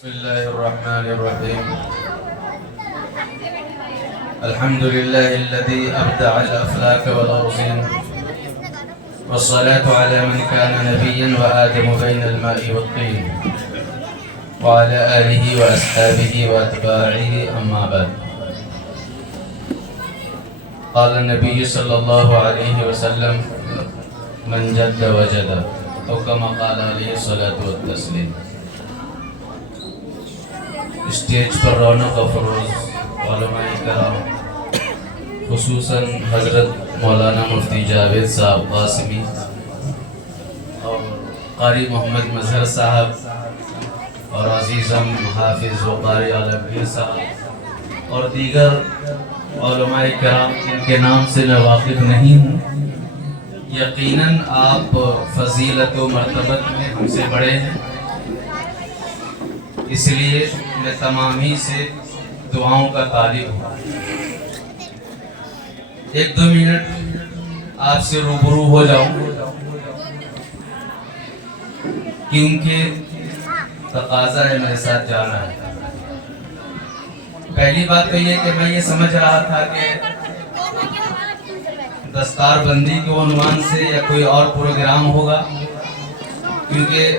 بسم الله الرحمن الرحيم. الحمد لله الذي أبدع الأفلاك والأرضين، والصلاة على من كان نبيا وآدم بين الماء والطين، وعلى آله وأصحابه وأتباعه، أما بعد. قال النبي صلى الله عليه وسلم: من جد وجد، أو كما قال عليه الصلاة والتسليم. اسٹیج پر رونق افروز علماء کرام، خصوصاً حضرت مولانا مفتی جاوید صاحب قاسمی اور قاری محمد مظہر صاحب اور عزیزم حافظ و قاری عالمگیر صاحب اور دیگر علماء کرام جن کے نام سے میں واقف نہیں ہوں، یقیناً آپ فضیلت و مرتبت میں ہم سے بڑے ہیں، اس لیے میں تمام ہی سے دعاؤں کا طالب ہوں۔ 1-2 منٹ آپ سے روبرو ہو جاؤں، کیونکہ تقاضا ہے میرے ساتھ جانا ہے۔ پہلی بات تو یہ کہ میں یہ سمجھ رہا تھا کہ دستار بندی کے عنوان سے یا کوئی اور پروگرام ہوگا، کیونکہ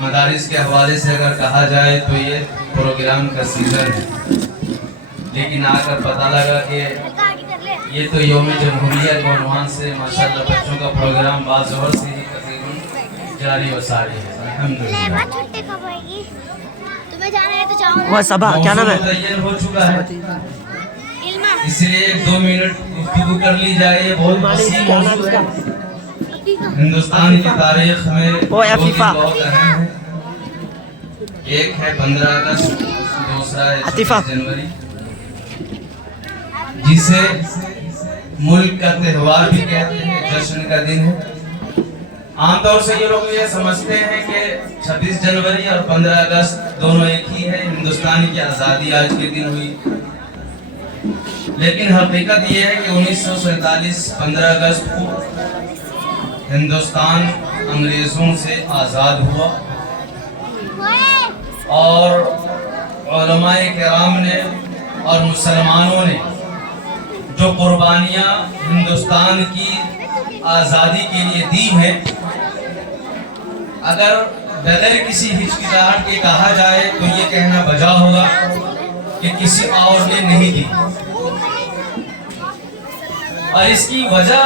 مدارس کے حوالے سے اگر کہا جائے تو یہ پروگرام کا سیزن ہے، لیکن آ کر پتہ لگا کہ یہ تو یوم جمہوریہ کے عنوان سے ماشاءاللہ بچوں کا پروگرام بعض زور سے ہی تقریباً جاری و ساری ہے، الحمدللہ۔ وہ صبا کیا نام ہے؟ متعین ہو چکا ہے، اس لیے 1-2 منٹ گفتگو کر لی جائے۔ یہ بہت وسیع موضوع ہے۔ ہندوستان کی تاریخ میں دو دن بہت اہم ہے، ایک ہے 15 اگست، دوسرا ہے 26 جنوری، جسے ملک کا تہوار بھی کہتے ہیں، جشن کا دن ہے۔ عام طور سے یہ لوگ یہ سمجھتے ہیں کہ 26 جنوری اور 15 اگست دونوں ایک ہی ہے، ہندوستان کی آزادی آج کے دن ہوئی، لیکن حقیقت یہ ہے کہ 1947 15 اگست کو ہندوستان انگریزوں سے آزاد ہوا، اور علماء کرام نے اور مسلمانوں نے جو قربانیاں ہندوستان کی آزادی کے لیے دی ہیں، اگر بغیر کسی ہچکچاہٹ کے کہا جائے تو یہ کہنا بجا ہوگا کہ کسی اور نے نہیں دی، اور اس کی وجہ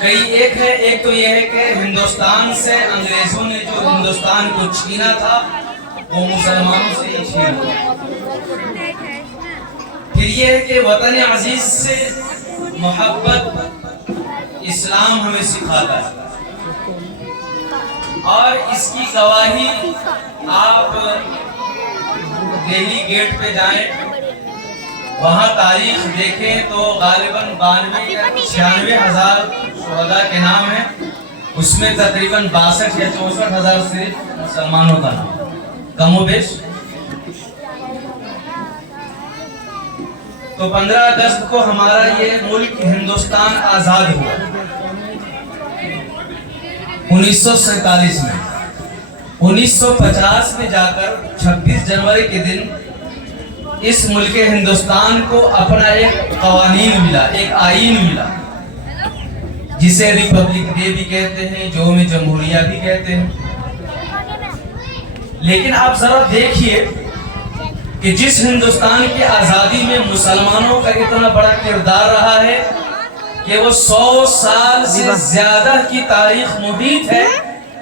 کئی ایک ہے۔ ایک تو یہ ہے کہ ہندوستان سے انگریزوں نے جو ہندوستان کو چھینا تھا وہ مسلمانوں سے ہی چھینا تھا۔ پھر یہ ہے کہ وطن عزیز سے محبت اسلام ہمیں سکھاتا ہے، اور اس کی گواہی آپ دہلی گیٹ پہ جائیں، وہاں تاریخ دیکھیں تو غالباً 92 یا 96 ہزار شہداء کے نام ہیں، اس میں تقریباً 62 یا 64 ہزار صرف مسلمانوں کا نام، کم و بیش۔ تو 15 اگست کو ہمارا یہ ملک ہندوستان آزاد ہوا 1947 میں۔ 1950 میں جا کر 26 جنوری کے دن اس ملک ہندوستان کو اپنا ایک قوانین ملا، ایک آئین ملا، جسے ریپبلک ڈے بھی کہتے ہیں، یوم جمہوریہ بھی کہتے ہیں۔ لیکن آپ ذرا دیکھیے کہ جس ہندوستان کی آزادی میں مسلمانوں کا اتنا بڑا کردار رہا ہے کہ وہ 100 سال سے زیادہ کی تاریخ محیط ہے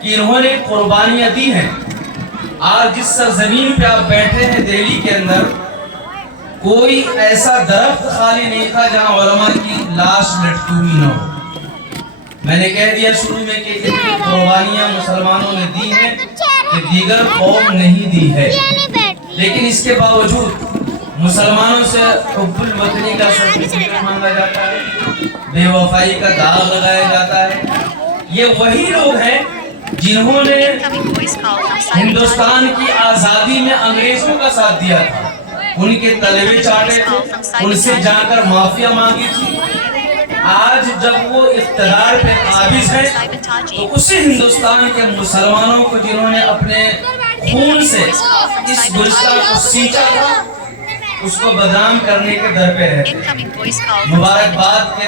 کہ انہوں نے قربانیاں دی ہیں۔ آج جس سرزمین پہ آپ بیٹھے ہیں دہلی کے اندر، کوئی ایسا درخت خالی نہیں تھا جہاں علماء کی لاش لٹکی ہوئی نہ ہو۔ میں نے کہہ دیا شروع میں کہ اتنی قربانیاں مسلمانوں نے دی ہیں کہ دیگر قوم نہیں دی ہے، لیکن اس کے باوجود مسلمانوں سے حب الوطنی کا سرٹیفکیٹ مانگا جاتا ہے، بے وفائی کا داغ لگایا جاتا ہے۔ یہ وہی لوگ ہیں جنہوں نے ہندوستان کی آزادی میں انگریزوں کا ساتھ دیا تھا، ان کے تلوے چاٹے تھے، ان سے جا کر معافیا مانگی تھی۔ آج جب وہ اقتدار پہ قابض ہیں تو اسی ہندوستان کے مسلمانوں کو جنہوں نے اپنے خون سے اس گلشتہ کو سینچا تھا، اس کو بدنام کرنے کے در پہ رہتے ہیں۔ مبارکباد کے